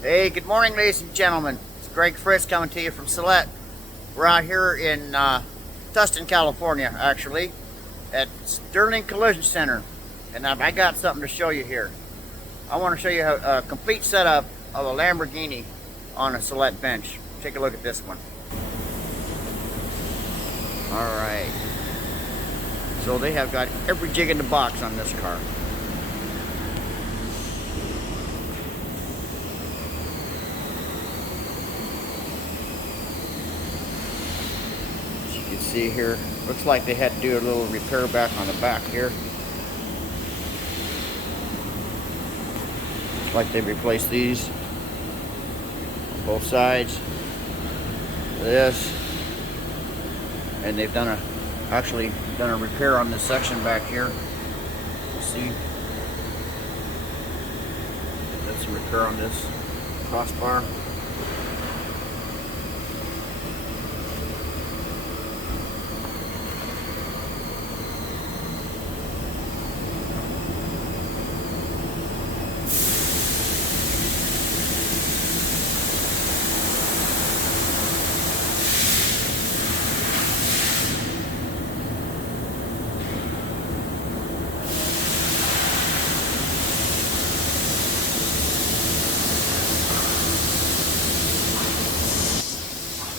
Hey, good morning, ladies and gentlemen. It's Greg Frisk coming to you from Silet. We're out here in Tustin, California, actually, at Sterling Collision Center. And I got something to show you here. I want to show you a complete setup of a Lamborghini on a Silet bench. Take a look at this one. Alright. So they have got every jig in the box on this car. You can see here, looks like they had to do a little repair back on the back here. Looks like they replaced these on both sides. This, and they've actually done a repair on this section back here. You see, that's a repair on this crossbar.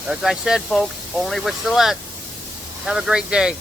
As I said, folks, only with Silet. Have a great day.